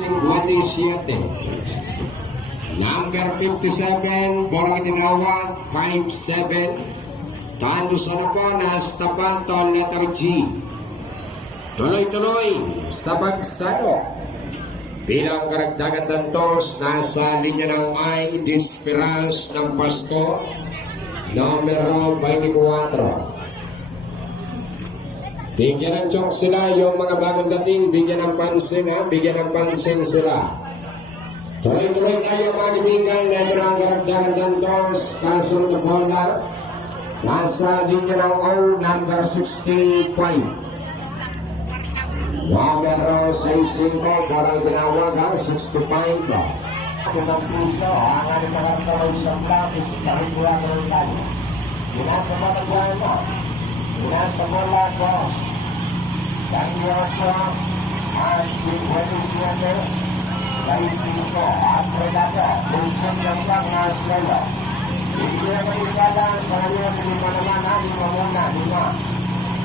27. Number 57, bola tinawan, 5-7. Tando sa Naponas, Tapanton, letter G. Tuloy-tuloy sa bagsano. Bilang karagdagan tantos, nasa linya ng I, Disperance ng Pasto, numero 24. Bigyan ng chok sila, yung mga bagong dating, bigyan ng pansin ha, bigyan ng pansin sila. Tuloy-tuloy tayo mga kaibigan, ito ang karagdagan tantos, kasunod na bola. Nasa linya ng O, number 65. Numero 65, parang tinawagan, 65. Ako ng puso, ang ating mga karoon sa practice, kahit wala karoon tayo. Ginasa matagwana, ginasa bola ko. Dahil ako, ang 57, 65, at predata, bunsang lang lang na solo. Hindi na maligala sa inyo, hindi pa naman ang muna, lima.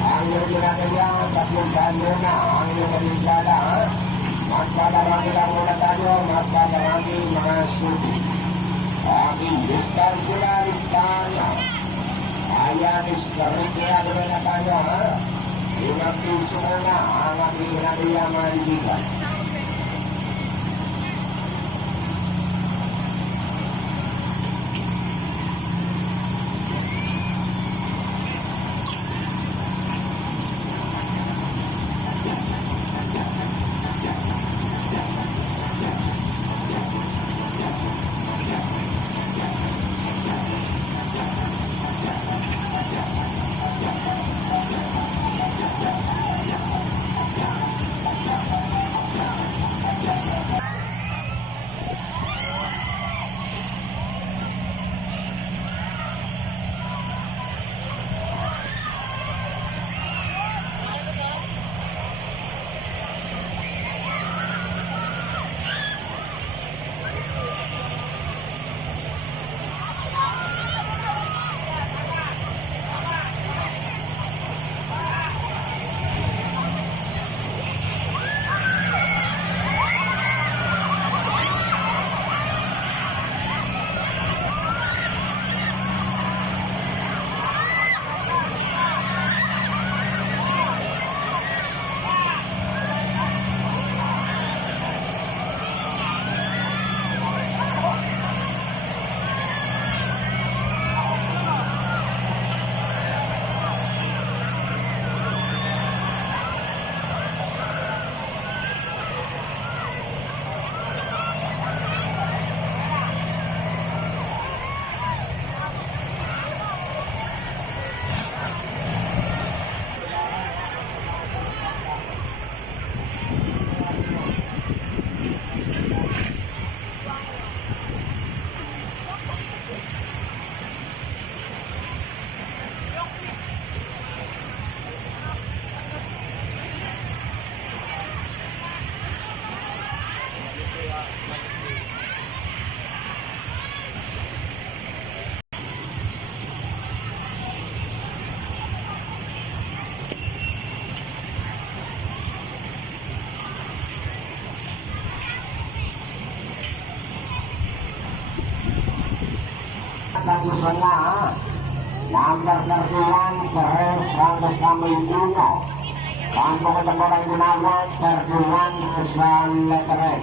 Ang iyong ginagaya, 3 muna, ang iyong maligala, ha? Magpalarami lang muna tayo, magpalarami mga suti. Aking listahan sila, listahan na. Ayan, listahan kaya naman na tayo, ha? Ilang piso muna, ang aking ginagaya, mga ligigan. Wala, number 31, Perez, Ramos Kamay Duno. Kung mo ko na mo lang ginawa, 31 sa letter A.